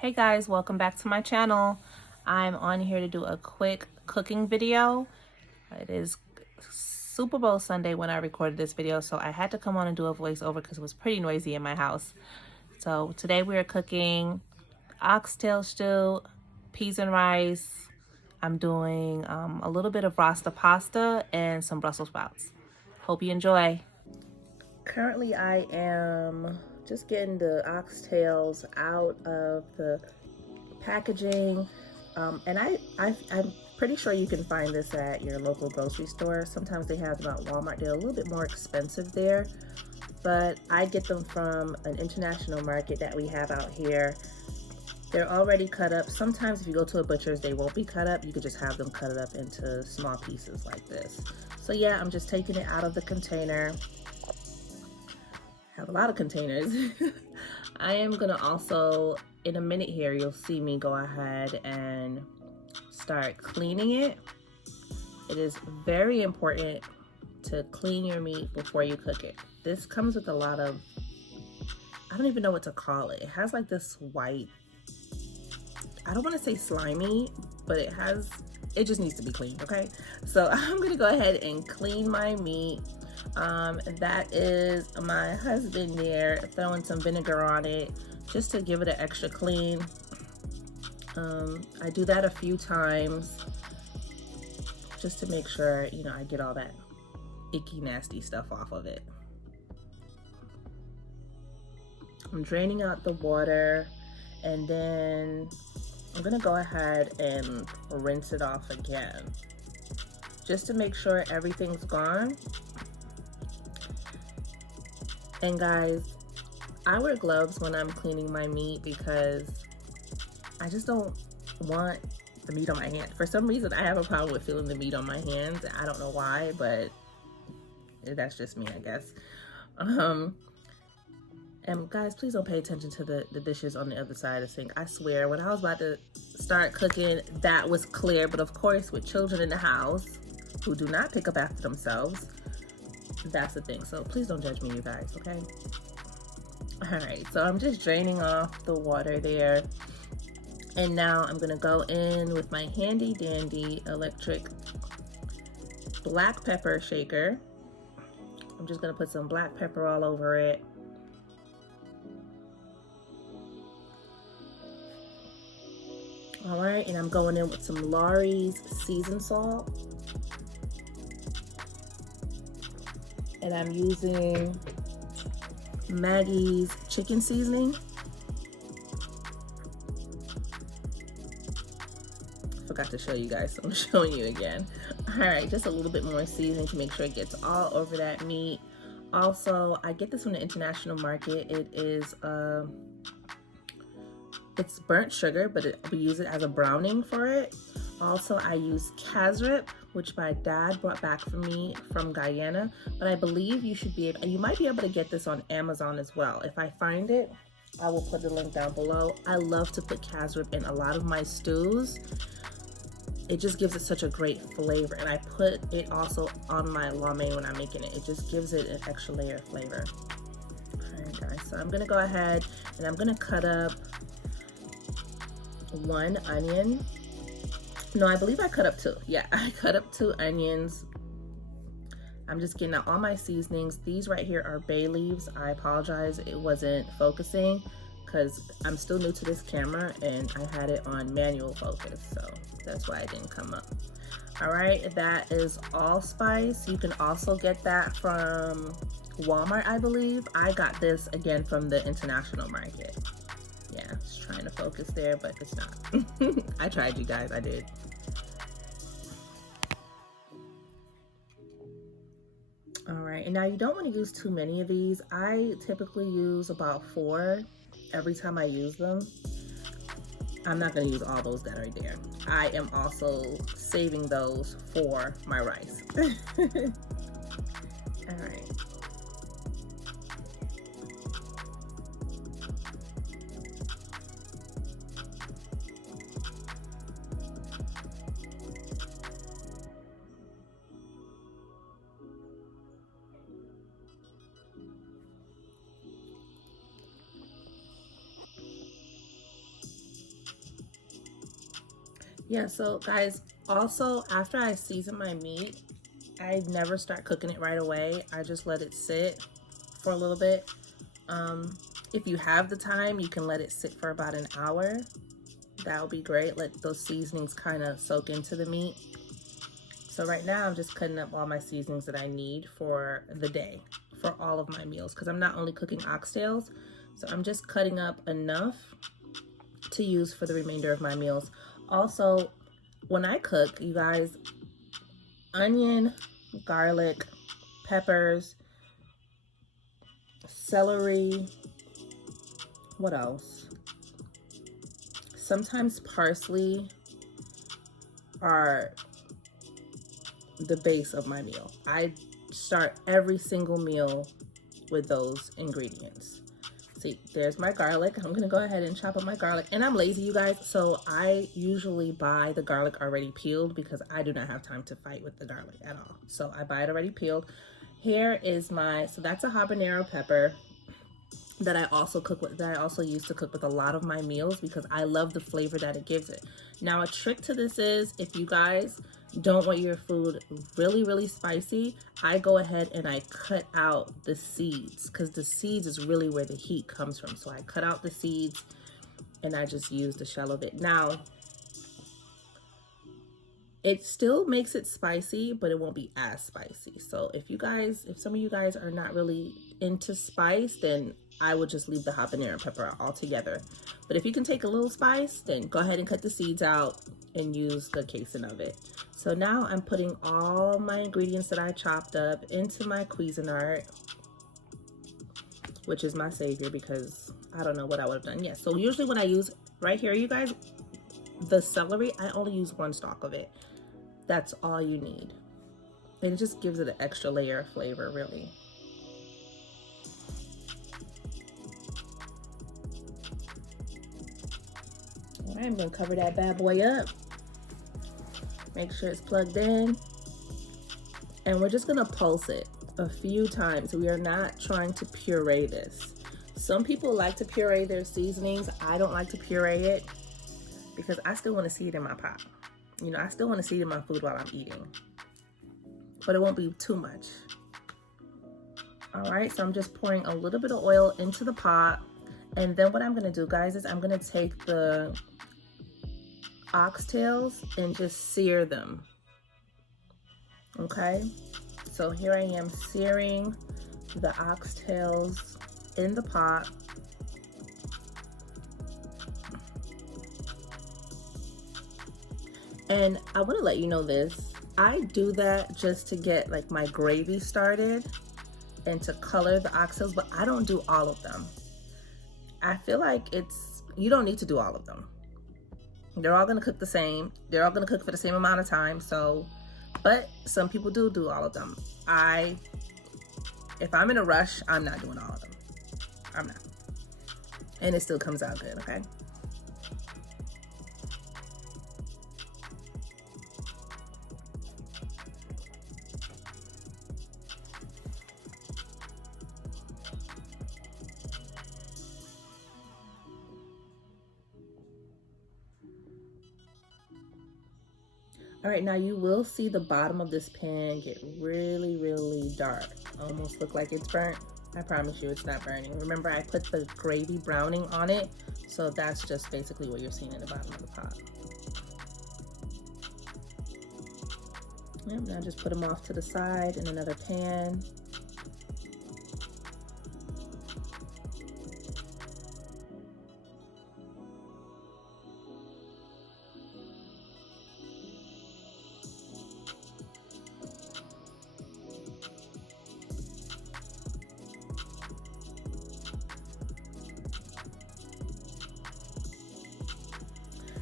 Hey guys, welcome back to my channel. I'm on here to do a quick cooking video. It is Super Bowl Sunday when I recorded this video, so I had to come on and do a voiceover because it was pretty noisy in my house. So today we are cooking oxtail stew, peas and rice. I'm doing a little bit of Rasta Pasta and some Brussels sprouts. Hope you enjoy. Currently I am just getting the oxtails out of the packaging, and I'm pretty sure you can find this at your local grocery store. Sometimes they have them at Walmart. They're a little bit more expensive there, but I get them from an international market that we have out here. They're already cut up. Sometimes if you go to a butcher's, they won't be cut up. You could just have them cut it up into small pieces like this. So yeah, I'm just taking it out of the container. Have a lot of containers. I am gonna also, in a minute here, you'll see me go ahead and start cleaning it. It is very important to clean your meat before you cook it. This comes with a lot of, I don't even know what to call it. It has like this white, I don't want to say slimy, but it just needs to be cleaned, okay? So I'm gonna go ahead and clean my meat. That is my husband there throwing some vinegar on it just to give it an extra clean. I do that a few times just to make sure, you know, I get all that icky, nasty stuff off of it. I'm draining out the water, and then I'm gonna go ahead and rinse it off again just to make sure everything's gone. And guys, I wear gloves when I'm cleaning my meat because I just don't want the meat on my hand. For some reason, I have a problem with feeling the meat on my hands. I don't know why, but that's just me, I guess. And guys, please don't pay attention to the dishes on the other side of the sink. I swear, when I was about to start cooking, that was clear. But of course, with children in the house who do not pick up after themselves, that's the thing. So please don't judge me, you guys, okay? All right, so I'm just draining off the water there. And now I'm gonna go in with my handy dandy electric black pepper shaker. I'm just gonna put some black pepper all over it. All right, and I'm going in with some Lawrys seasoned salt. And I'm using Maggie's chicken seasoning. Forgot to show you guys, so I'm showing you again. All right, just a little bit more seasoning to make sure it gets all over that meat. Also, I get this from the international market. It is it's burnt sugar, but we use it as a browning for it. Also, I use Casreep, which my dad brought back for me from Guyana, but I believe you might be able to get this on Amazon as well. If I find it, I will put the link down below. I love to put Casreep in a lot of my stews. It just gives it such a great flavor, and I put it also on my lo mein when I'm making it. It just gives it an extra layer of flavor. All right, guys, so I'm gonna go ahead and I'm gonna cut up one onion. No, I believe I cut up two. Yeah, I cut up 2 onions. I'm just getting out all my seasonings. These right here are bay leaves. I apologize, it wasn't focusing because I'm still new to this camera and I had it on manual focus, so that's why it didn't come up. All right, that is allspice. You can also get that from Walmart, I believe. I got this again from the international market. Yeah, just trying to focus there, but it's not. I tried, you guys, I did. All right, and now you don't want to use too many of these. I typically use about 4 every time I use them. I'm not going to use all those that are there. I am also saving those for my rice. All right. Yeah, so guys, also after I season my meat, I never start cooking it right away. I just let it sit for a little bit. If you have the time, you can let it sit for about an hour. That would be great. Let those seasonings kind of soak into the meat. So right now I'm just cutting up all my seasonings that I need for the day, for all of my meals, because I'm not only cooking oxtails, so I'm just cutting up enough to use for the remainder of my meals. Also, when I cook, you guys, onion, garlic, peppers, celery, what else? Sometimes parsley are the base of my meal. I start every single meal with those ingredients. See, there's my garlic. I'm gonna go ahead and chop up my garlic. And I'm lazy, you guys, so I usually buy the garlic already peeled because I do not have time to fight with the garlic at all. So I buy it already peeled. Here is my, so that's a habanero pepper that I also cook with, that I also use to cook with a lot of my meals because I love the flavor that it gives it. Now, a trick to this is if you guys don't want your food really spicy, I go ahead and I cut out the seeds because the seeds is really where the heat comes from. So I cut out the seeds and I just use the shell of it. Now, it still makes it spicy, but it won't be as spicy. So if some of you guys are not really into spice, then I would just leave the habanero pepper altogether. But if you can take a little spice, then go ahead and cut the seeds out and use the casing of it. So now I'm putting all my ingredients that I chopped up into my Cuisinart, which is my savior because I don't know what I would have done. Yeah, so usually when I use, right here, you guys, the celery, I only use one stalk of it. That's all you need. And it just gives it an extra layer of flavor, really. All right, I'm gonna cover that bad boy up. Make sure it's plugged in. And we're just gonna pulse it a few times. We are not trying to puree this. Some people like to puree their seasonings. I don't like to puree it because I still wanna see it in my pot. You know, I still wanna see it in my food while I'm eating, but it won't be too much. All right, so I'm just pouring a little bit of oil into the pot. And then what I'm gonna do, guys, is I'm gonna take the oxtails and just sear them. Okay, so here I am searing the oxtails in the pot. And I want to let you know this, I do that just to get like my gravy started and to color the oxtails, but I don't do all of them. I feel like you don't need to do all of them. They're all gonna cook the same. They're all gonna cook for the same amount of time. So, but some people do all of them. If I'm in a rush, I'm not doing all of them. I'm not. And it still comes out good, okay? All right, now you will see the bottom of this pan get really dark. Almost look like it's burnt. I promise you it's not burning. Remember, I put the gravy browning on it, so that's just basically what you're seeing in the bottom of the pot. Yep, now just put them off to the side in another pan.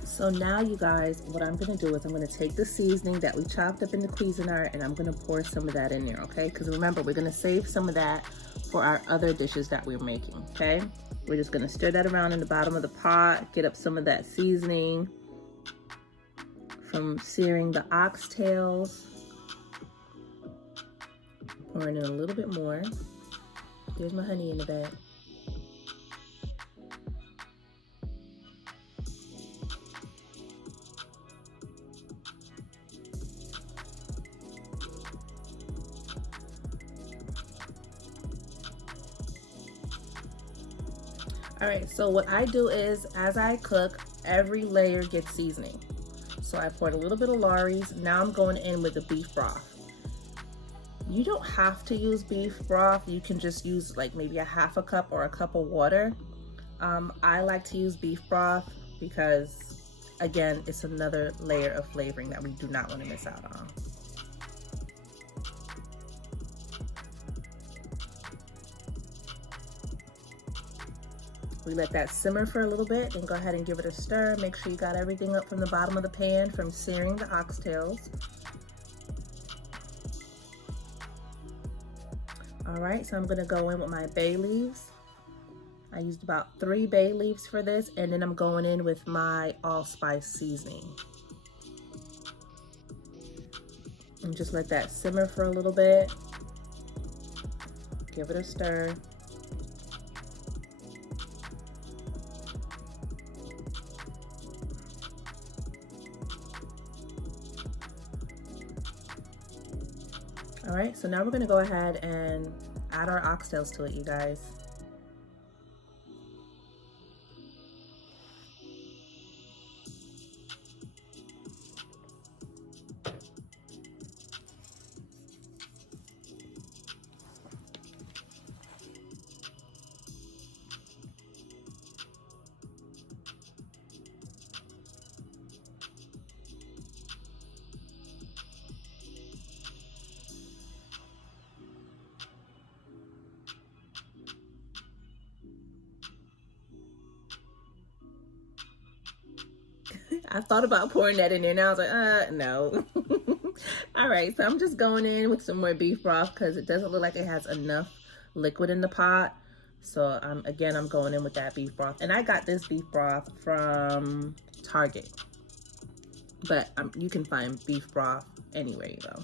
So now you guys, what I'm gonna do is I'm gonna take the seasoning that we chopped up in the Cuisinart and I'm gonna pour some of that in there, okay? Because remember, we're gonna save some of that for our other dishes that we're making, okay? We're just gonna stir that around in the bottom of the pot, get up some of that seasoning from searing the oxtails. Pouring in a little bit more. There's my honey in the bag. All right, so what I do is, as I cook, every layer gets seasoning. So I poured a little bit of Lawrys. Now I'm going in with the beef broth. You don't have to use beef broth. You can just use like maybe a half a cup or a cup of water. I like to use beef broth because, again, it's another layer of flavoring that we do not want to miss out on. We let that simmer for a little bit, then go ahead and give it a stir. Make sure you got everything up from the bottom of the pan from searing the oxtails. All right, so I'm gonna go in with my bay leaves. I used about 3 bay leaves for this, and then I'm going in with my allspice seasoning. And just let that simmer for a little bit. Give it a stir. All right, so now we're gonna go ahead and add our oxtails to it, you guys. I thought about pouring that in there, and I was like, no. All right, so I'm just going in with some more beef broth because it doesn't look like it has enough liquid in the pot. So again, I'm going in with that beef broth. And I got this beef broth from Target, but you can find beef broth anywhere you go.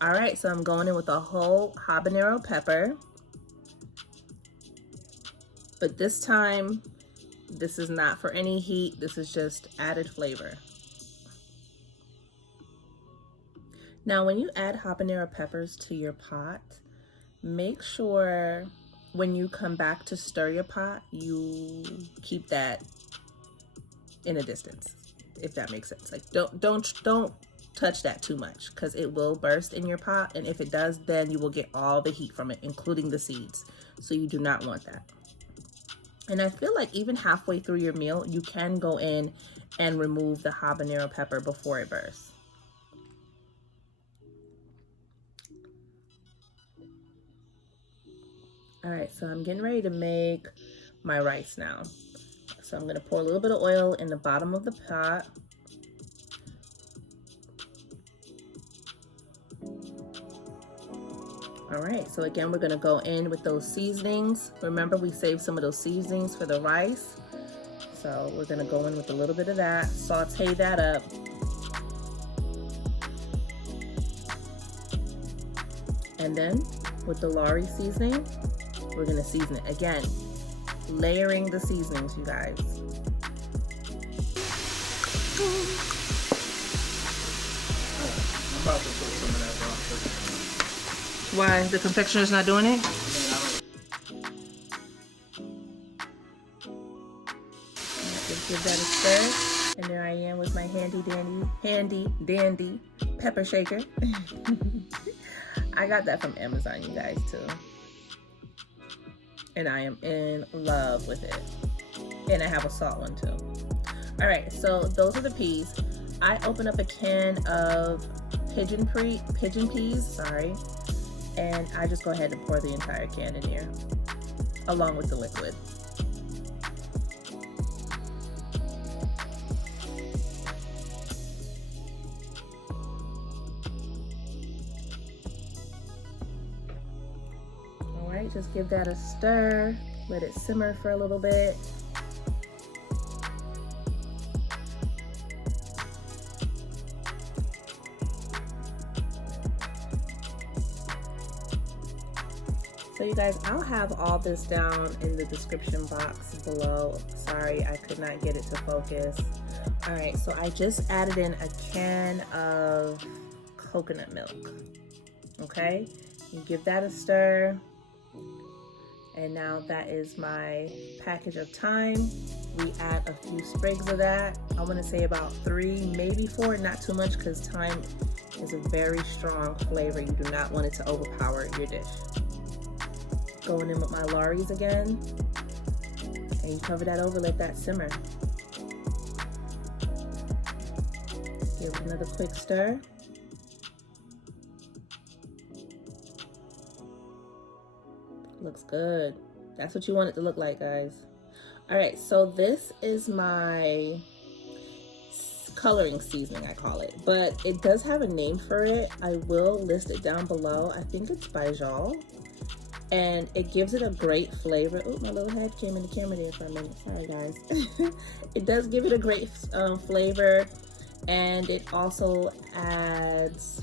All right, so I'm going in with a whole habanero pepper. But this time, this is not for any heat. This is just added flavor. Now, when you add habanero peppers to your pot, make sure when you come back to stir your pot, you keep that in a distance, if that makes sense. Like don't touch that too much because it will burst in your pot. And if it does, then you will get all the heat from it, including the seeds. So you do not want that. And I feel like even halfway through your meal, you can go in and remove the habanero pepper before it bursts. All right, so I'm getting ready to make my rice now. So I'm gonna pour a little bit of oil in the bottom of the pot. All right, so again, we're gonna go in with those seasonings. Remember, we saved some of those seasonings for the rice. So we're gonna go in with a little bit of that, saute that up. And then with the Lawrys seasoning, we're gonna season it. Again, layering the seasonings, you guys. I'm about to put some of that brown sugar. Why? The confectioner's not doing it? Just give that a stir. And there I am with my handy dandy pepper shaker. I got that from Amazon, you guys, too. And I am in love with it. And I have a salt one too. All right, so those are the peas. I open up a can of pigeon peas, sorry. And I just go ahead and pour the entire can in there, along with the liquid. All right, just give that a stir. Let it simmer for a little bit. So you guys, I'll have all this down in the description box below. Sorry, I could not get it to focus. All right, so I just added in a can of coconut milk. Okay, you give that a stir. And now that is my package of thyme. We add a few sprigs of that. I want to say about 3, maybe 4, not too much, because thyme is a very strong flavor. You do not want it to overpower your dish. Going in with my Lawrys again. And you cover that over, let that simmer. Give it another quick stir. Looks good. That's what you want it to look like, guys. All right, so this is my coloring seasoning, I call it, but it does have a name for it. I will list it down below. I think it's Bijol, and it gives it a great flavor. Oh, my little head came in the camera there for a minute. Sorry, guys. It does give it a great flavor, and it also adds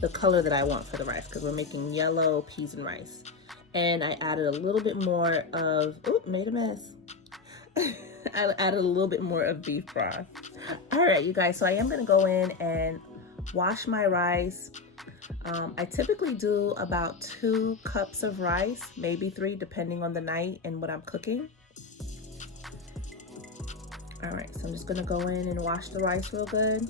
the color that I want for the rice, because we're making yellow peas and rice. And I added a little bit more of, oh, made a mess. I added a little bit more of beef broth. All right, you guys, so I am gonna go in and wash my rice. I typically do about 2 cups of rice, maybe 3, depending on the night and what I'm cooking. All right, so I'm just gonna go in and wash the rice real good.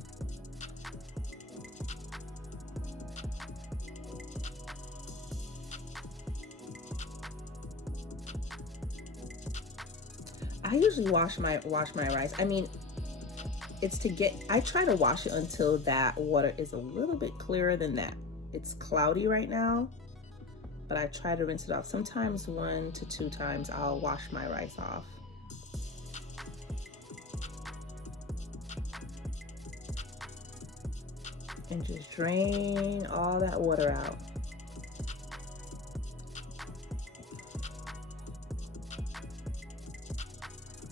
I usually wash my rice. I mean, I try to wash it until that water is a little bit clearer than that. It's cloudy right now, but I try to rinse it off. Sometimes 1 to 2 times I'll wash my rice off. And just drain all that water out.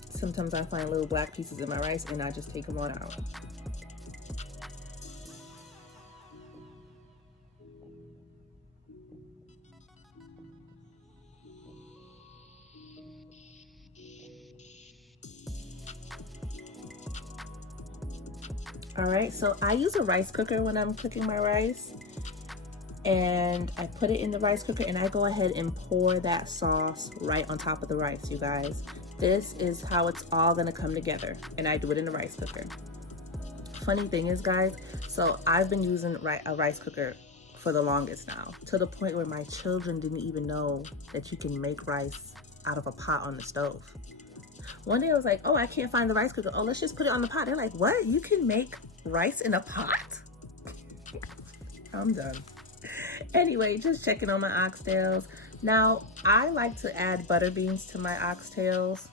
Sometimes I find little black pieces in my rice and I just take them all out. All right, so I use a rice cooker when I'm cooking my rice, and I put it in the rice cooker and I go ahead and pour that sauce right on top of the rice, you guys. This is how it's all gonna come together, and I do it in the rice cooker. Funny thing is, guys, so I've been using a rice cooker for the longest now, to the point where my children didn't even know that you can make rice out of a pot on the stove. One day I was like, oh, I can't find the rice cooker. Oh, let's just put it on the pot. They're like, what? You can make rice in a pot? I'm done. Anyway, just checking on my oxtails. Now, I like to add butter beans to my oxtails.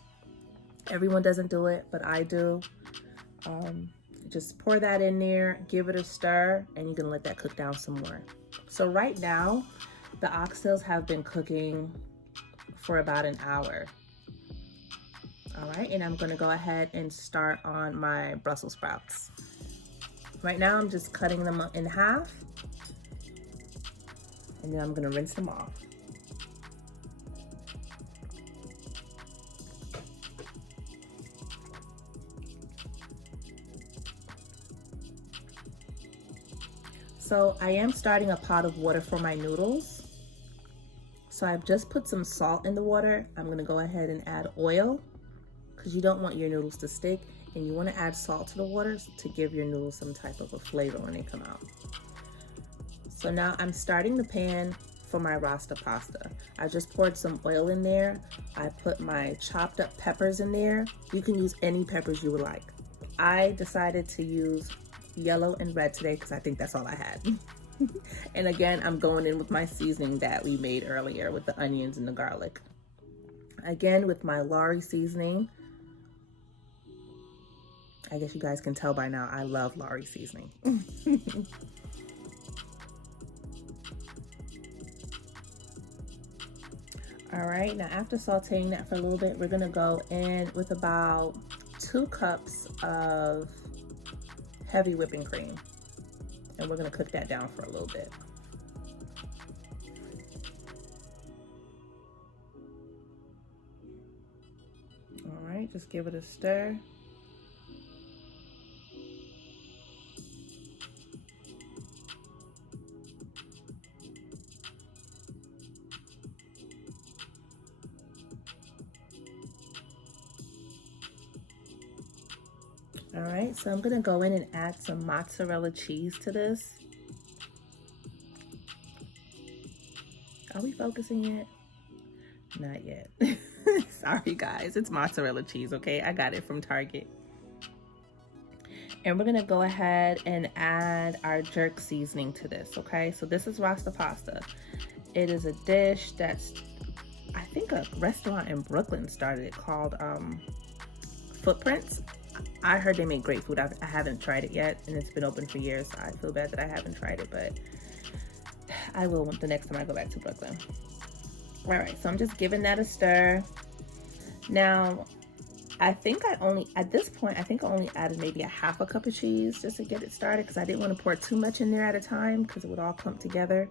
Everyone doesn't do it, but I do. Just pour that in there, give it a stir, and you're gonna let that cook down some more. So right now, the oxtails have been cooking for about an hour. All right, and I'm gonna go ahead and start on my Brussels sprouts. Right now, I'm just cutting them in half, and then I'm gonna rinse them off. So I am starting a pot of water for my noodles. So I've just put some salt in the water. I'm gonna go ahead and add oil, because you don't want your noodles to stick, and you want to add salt to the water to give your noodles some type of a flavor when they come out. So now I'm starting the pan for my Rasta pasta. I just poured some oil in there. I put my chopped up peppers in there. You can use any peppers you would like. I decided to use yellow and red today because I think that's all I had. And again, I'm going in with my seasoning that we made earlier with the onions and the garlic. Again, with my Lawrys seasoning. I guess you guys can tell by now, I love Lawrys seasoning. All right, now after sauteing that for a little bit, we're gonna go in with about 2 cups of heavy whipping cream. And we're gonna cook that down for a little bit. All right, just give it a stir. All right, so I'm gonna go in and add some mozzarella cheese to this. Are we focusing yet? Not yet. Sorry guys, it's mozzarella cheese, okay? I got it from Target. And we're gonna go ahead and add our jerk seasoning to this, okay? So this is Rasta Pasta. It is a dish that's, I think a restaurant in Brooklyn started it called Footprints. I heard they make great food. I haven't tried it yet, and it's been open for years, so I feel bad that I haven't tried it, but I will the next time I go back to Brooklyn. All right, so I'm just giving that a stir. Now, at this point, I think I only added maybe a half a cup of cheese just to get it started because I didn't want to pour too much in there at a time because it would all clump together.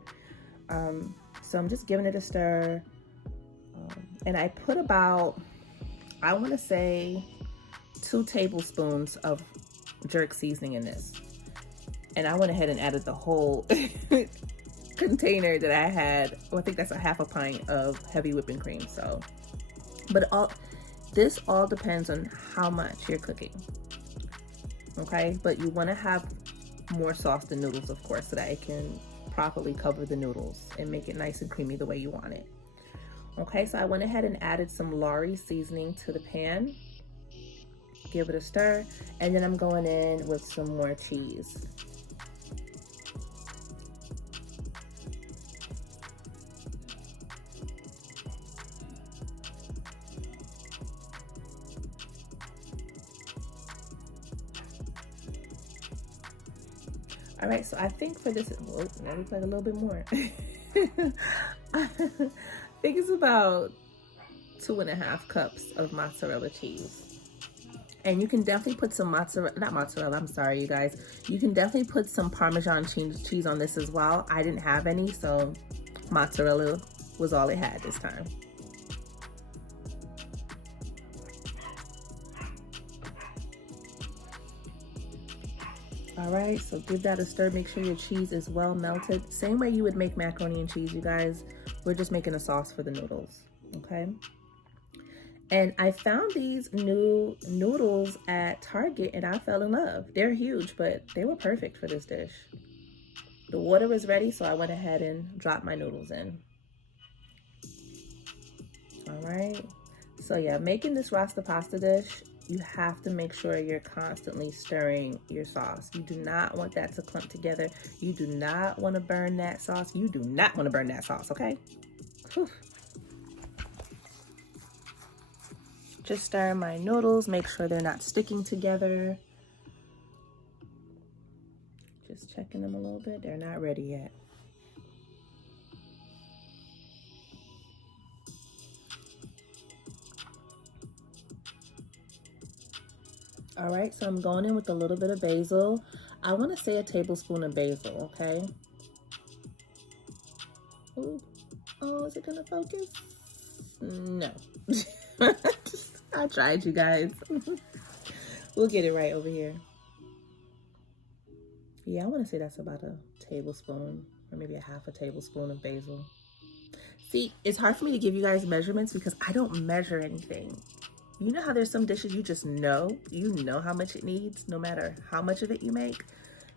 So I'm just giving it a stir. And I put about, I want to say 2 tablespoons of jerk seasoning in this. And I went ahead and added the whole container that I had. Well, I think that's a half a pint of heavy whipping cream. So, but this all depends on how much you're cooking. Okay, but you want to have more sauce than noodles, of course, so that it can properly cover the noodles and make it nice and creamy the way you want it. Okay, so I went ahead and added some Lawrys seasoning to the pan. Give it a stir, and then I'm going in with some more cheese. All right, so I think for this, oh, now we put a little bit more. I think it's about 2.5 cups of mozzarella cheese. And you can definitely put some you guys. You can definitely put some Parmesan cheese on this as well. I didn't have any, so mozzarella was all it had this time. All right, so give that a stir. Make sure your cheese is well melted. Same way you would make macaroni and cheese, you guys. We're just making a sauce for the noodles, okay? And I found these new noodles at Target and I fell in love. They're huge, but they were perfect for this dish. The water was ready, so I went ahead and dropped my noodles in. All right, so yeah, making this Rasta Pasta dish, you have to make sure you're constantly stirring your sauce. You do not want that to clump together. You do not want to burn that sauce. You do not want to burn that sauce, okay? Whew. Just stir my noodles, make sure they're not sticking together. Just checking them a little bit. They're not ready yet. All right, so I'm going in with a little bit of basil. I want to say a tablespoon of basil, okay? Ooh. Oh, is it gonna focus? No. I tried, you guys. We'll get it right over here. Yeah, I want to say that's about a tablespoon or maybe a half a tablespoon of basil. See, it's hard for me to give you guys measurements because I don't measure anything. You know how there's some dishes you just know, how much it needs no matter how much of it you make.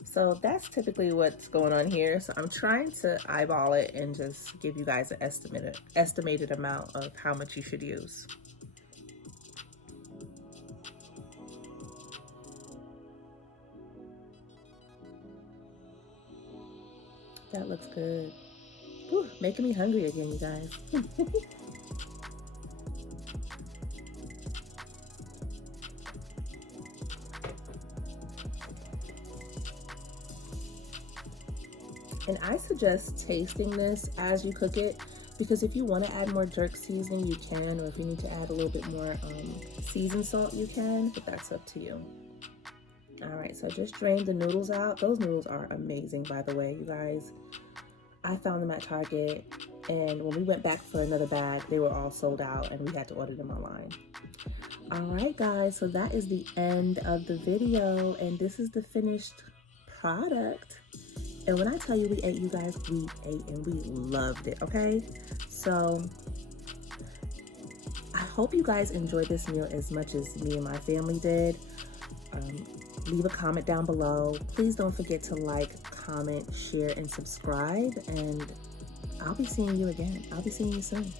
So that's typically what's going on here. So I'm trying to eyeball it and just give you guys an estimated amount of how much you should use. That looks good. Whew, making me hungry again, you guys. And I suggest tasting this as you cook it, because if you want to add more jerk seasoning, you can, or if you need to add a little bit more seasoned salt, you can, but that's up to you. All right, so just drain the noodles out. Those noodles are amazing, by the way, you guys. I found them at Target, and when we went back for another bag, they were all sold out, and we had to order them online. All right, guys, so that is the end of the video, and this is the finished product. And when I tell you we ate, you guys, we ate and we loved it, okay? So I hope you guys enjoyed this meal as much as me and my family did. Leave a comment down below. Please don't forget to like, comment, share, and subscribe. And I'll be seeing you again. I'll be seeing you soon.